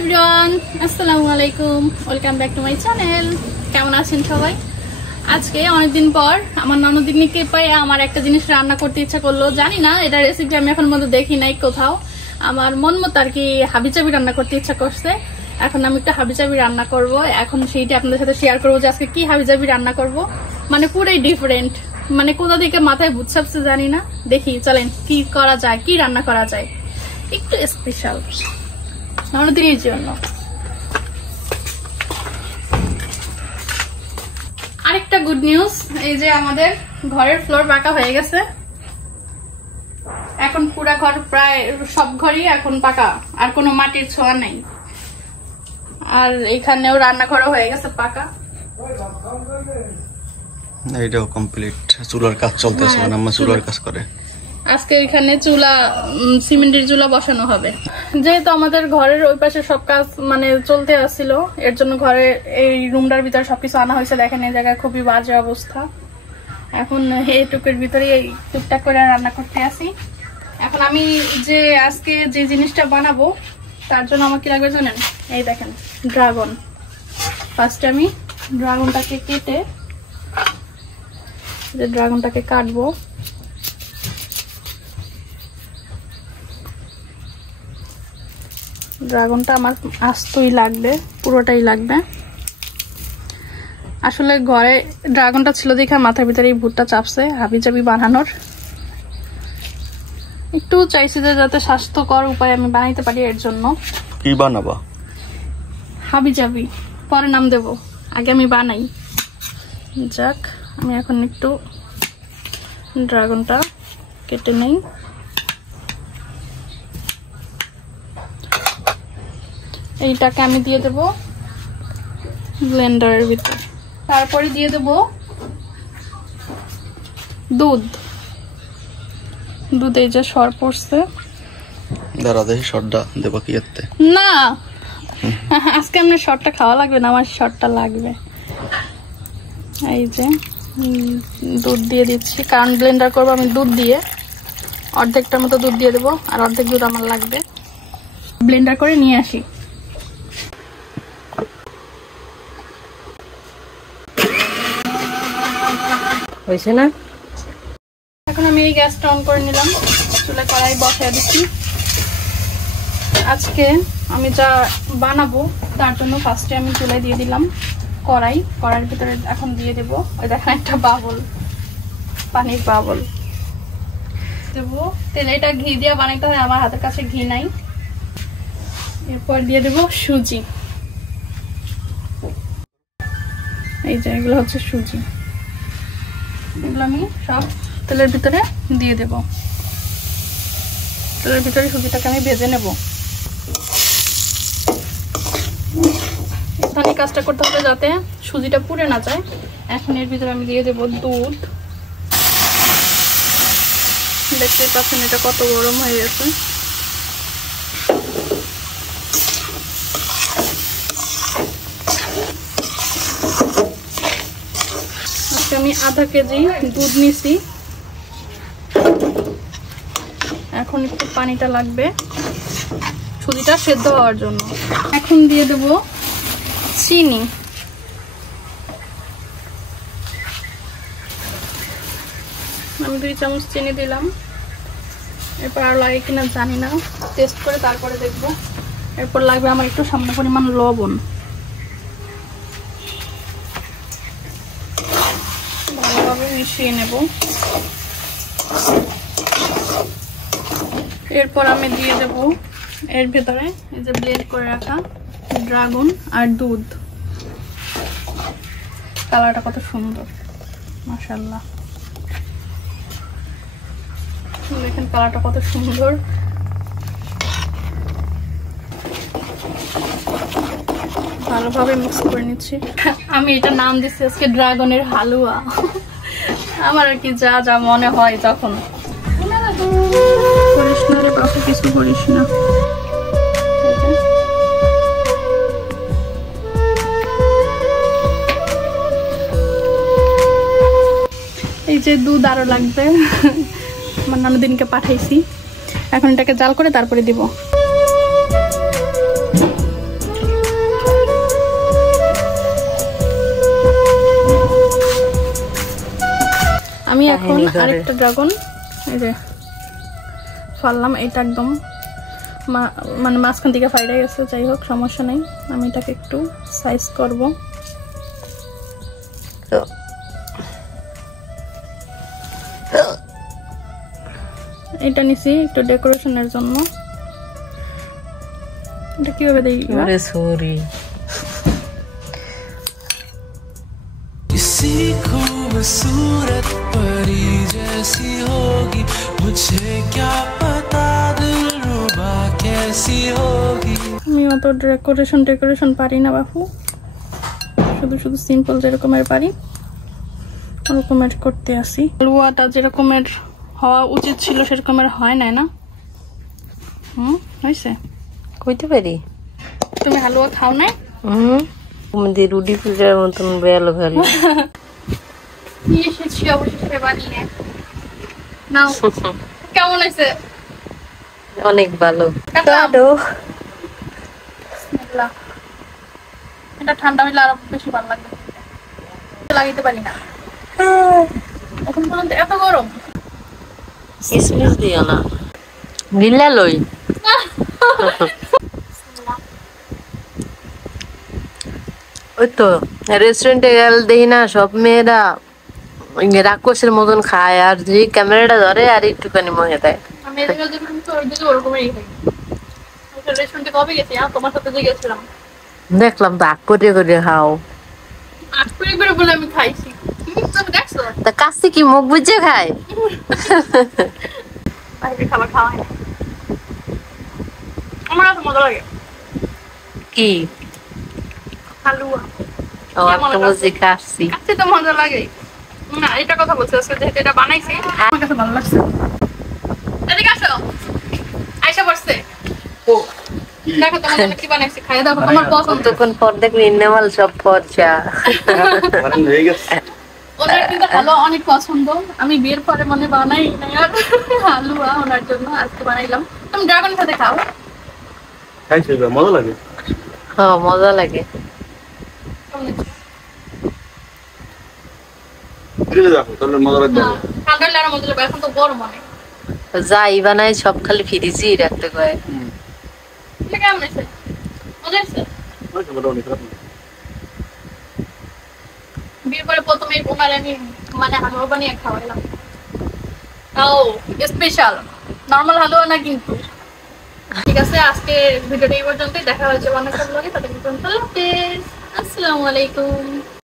Everyone, আসসালামু আলাইকুম, welcome back to my channel. কেমন আছেন সবাই? আজকে অনেকদিন পর আমার ননদিনীকে পেয়ে আমার একটা জিনিস রান্না করতে ইচ্ছা করলো। জানি না এটা রেসিপি আমি এখন মধ্যে দেখি নাই কোথাও। আমার মন মতো আর কি হাবিজাবি রান্না করতে ইচ্ছা করছে। এখন আমি একটা হাবিজাবি রান্না করব। এখন সেইটা আপনাদের সাথে শেয়ার করবো যে আজকে কি হাবিজাবি রান্না করব। মানে পুরোই ডিফারেন্ট, মানে কোথা থেকে মাথায় ভূত চাপছে জানি না। দেখি চলেন কি করা যায়, কি রান্না করা যায়, একটু স্পেশাল ননদিনীর জন্য। আরেকটা গুড নিউজ, এই যে আমাদের ঘরের ফ্লোর পাকা হয়ে গেছে। এখন পুরা ঘর, প্রায় সব ঘরই এখন পাকা, আর কোনো মাটির ছোঁয়া নাই। আর এখানেও রান্নাঘরও হয়ে গেছে পাকা। এইটাও কমপ্লিট, চুলার কাজ চলতেছে, মানে আম্মা চুলার কাজ করে। আজকে এখানে চুলা, সিমেন্টের চুলা বসানো হবে। যেহেতু আমাদের ঘরের ওই পাশে সব কাজ মানে চলতে আসছিল, এর জন্য ঘরে এই রুমটার ভিতরে সবকিছু আনা হয়েছে। দেখেন এই জায়গায় খুবই বাজে অবস্থা। এখন এইটুকুর ভিতরে টুকটাক করে রান্না করতে আসি। এখন আমি যে আজকে যে জিনিসটা বানাবো তার জন্য আমার কি লাগবে জানেন? এই দেখেন ড্রাগন। ফার্স্টে আমি ড্রাগনটাকে কেটে, যে ড্রাগনটাকে কাটবো। ড্রাগনটা আমার আস্তই লাগবে, পুরোটাই লাগবে। আসলে ঘরে ড্রাগনটা ছিল দেখে মাথার ভিতরে এই ভূতটা চাপছে হাবিজাবি বানানোর। একটু চাইছি যে যাতে স্বাস্থ্যকর উপায় আমি বানাইতে পারি, এর জন্য। কি বানাবা? হাবিজাবি পরে নাম দেব, আগে আমি বানাই। যাক, আমি এখন একটু ড্রাগনটা কেটে নেই। এইটাকে আমি দিয়ে দেব ব্লেন্ডারের ভিতর। তারপরে দিয়ে দেব দুধ। দুধে যে সর পড়ছে, দাঁড়া দেখি সরটা দেবো কি এতে। না, আজকে আপনার শর্টটা খাওয়া লাগবে না, আমার শর্টটা লাগবে। এই যে দুধ দিয়ে দিচ্ছি, কারণ ব্লেন্ডার করবো আমি দুধ দিয়ে। অর্ধেকটার মতো দুধ দিয়ে দেবো, আর অর্ধেক দুধ আমার লাগবে। ব্লেন্ডার করে নিয়ে আসি। হয়েছে না? এখন আমি এই গ্যাসটা অন করে নিলাম, চুলে কড়াই বসায় দিচ্ছি। আজকে আমি যা বানাবো তার জন্য ফার্স্টে আমি চুলায় দিয়ে দিলাম কড়াইয়ের ভিতরে এখন দিয়ে দেবো, ওই দেখেন একটা বাবল, পানির বাবল দেবো তেল। এটা ঘি দিয়ে বানাইতে হয়, আমার হাতের কাছে ঘি নাই। এরপর দিয়ে দেবো সুজি। এই যে এগুলো হচ্ছে সুজি, এগুলো আমি সব তেলের ভিতরে দিয়ে দেব। তেলের ভিতরে সুজিটাকে আমি ভেজে নেব। এখানে কাজটা করতে হবে যাতে সুজিটা পুড়ে না যায়। এখন এর ভিতরে আমি দিয়ে দেব দুধ। দেখতে পাচ্ছেন এটা কত গরম হয়ে গেছে। আমি আধা কেজি দুধ নিছি। এখন একটু পানিটা লাগবে সুজিটা সেদ্ধ হওয়ার জন্য। এখন দিয়ে দেব চিনি। আমি 2 চামচ চিনি দিলাম। এরপর আর লাগে কিনা জানি না, টেস্ট করে তারপরে দেখবো। এরপর লাগবে আমার একটু সামান্য পরিমাণ লবণ। ভালোভাবে মিশিয়ে নেব। এরপর আমি দিয়ে দেব এর ভেতরে এই যে ব্লেন্ড করে রাখা ড্রাগন আর দুধ। কালারটা কত সুন্দর, মাশাআল্লাহ। দেখেন কালারটা কত সুন্দর। ভালোভাবে মিক্স করে নিচ্ছি। আমি এটা নাম দিচ্ছি আজকে ড্রাগনের হালুয়া। আমার আর কি যা যা মনে হয় তখন। করিস না রে বাপু, কিছু করিস না। এই যে দুধ আরো লাগবে, আমার ননদিনকে পাঠাইছি। এখন এটাকে জাল করে তারপরে দিব। এখন আরেকটা ড্রাগন এই যে ফাললাম, এটা একদম মানে মাঝখান থেকে ফাইডে গেছে। যাই হোক, সমস্যা নেই, আমি এটাকে একটু সাইজ করব। এটা নিছি একটু ডেকোরেশনের জন্য। এটা কিভাবে দেই? সরি किसी खूबसूरत परी जैसी होगी मुझे क्या पता दिलरुबा कैसी होगी। আমি অত ডেকোরেশন পারি না বাপু, শুধু শুধু সিম্পল যেরকমের পারি ওরকমের করতে আসি। হালুয়াটা যেরকমের হওয়া উচিত ছিল সেরকমের হয় না। হয়েছে? কইতে পারি তুমি হালুয়া খাও না? আমাদের রুটি ফুটার মতন বেলো ভালো নিয়ে এসেছি অবশেষে বানিয়ে। নাও, কেমন হয়েছে? অনেক ভালো। এটা ঠান্ডা হইলে আরো বেশি ভালো লাগবে, লাগাইতে পারি না এখন পর্যন্ত, এত গরম। কিসমিস দিও না, গিল্লা লই। ওই তো রেস্টুরেন্টে গেল দেখি না সব মেয়েরা রাক্ষসের মতন খায়, আর যে ক্যামেরাটা ধরে আর একটুখানি মহে দেয়। আমি এদিকে যখন তো ওইদিকে ওরকমই খাই। রেস্টুরেন্টে কবে গেছি? তোমার সাথে যে গেছিলাম দেখলাম তো আগ করে করে খাও। আটকুড়ি করে বলে আমি খাইছি, তুমি দেখছো? তা কাছে কি মুখ বুঝে খায়? বাইরে খাবার খাওয়া হয় না, আমার এত মজা লাগে। কি হালুয়া ও একটা বুঝি খাচ্ছি। কাছে তো মজা লাগে না, এটা কথা বলছি আজকে যেহেতু এটা বানাইছি আমার কাছে ভালো লাগছে। এদিকে আসো, আয়শা পড়ছে, দেখো তোমার জন্য কি বানাইছি, খাইয়ে দেখো তোমার পছন্দ। তখন পর দেখলি ইন্নামাল সব পরচা। হয়ে গেছে। ওনার কিন্তু হালুয়া অনেক পছন্দ, আমি বিয়ের পরে মনে বানাই না আর হালুয়া, ওনার জন্য আজকে বানাইলাম। তুমি ড্রাগন সাথে খাও। খাইছো? মজা লাগে। হ্যাঁ মজা লাগে। ফ্রিজে রাখো তাহলে মজা লাগবে। ঠান্ডা হলে আরো মজা লাগবে, এখন তো গরম অনেক। যাই বানাই সব খালি ফ্রিজেই রাখতে কয়। এটা কেমন হয়েছে? মজা হয়েছে? বিয়ের পরে প্রথমে ওনার আমি মানে হালুয়া বানিয়ে খাওয়াইলাম, তাও স্পেশাল, নর্মাল হালুয়া না কিন্তু। ঠিক আছে, আজকে ভিডিওটা এই পর্যন্তই। দেখা হয়েছে অনেক ভালো লাগে, তাদের পর্যন্ত আসসালামু আলাইকুম।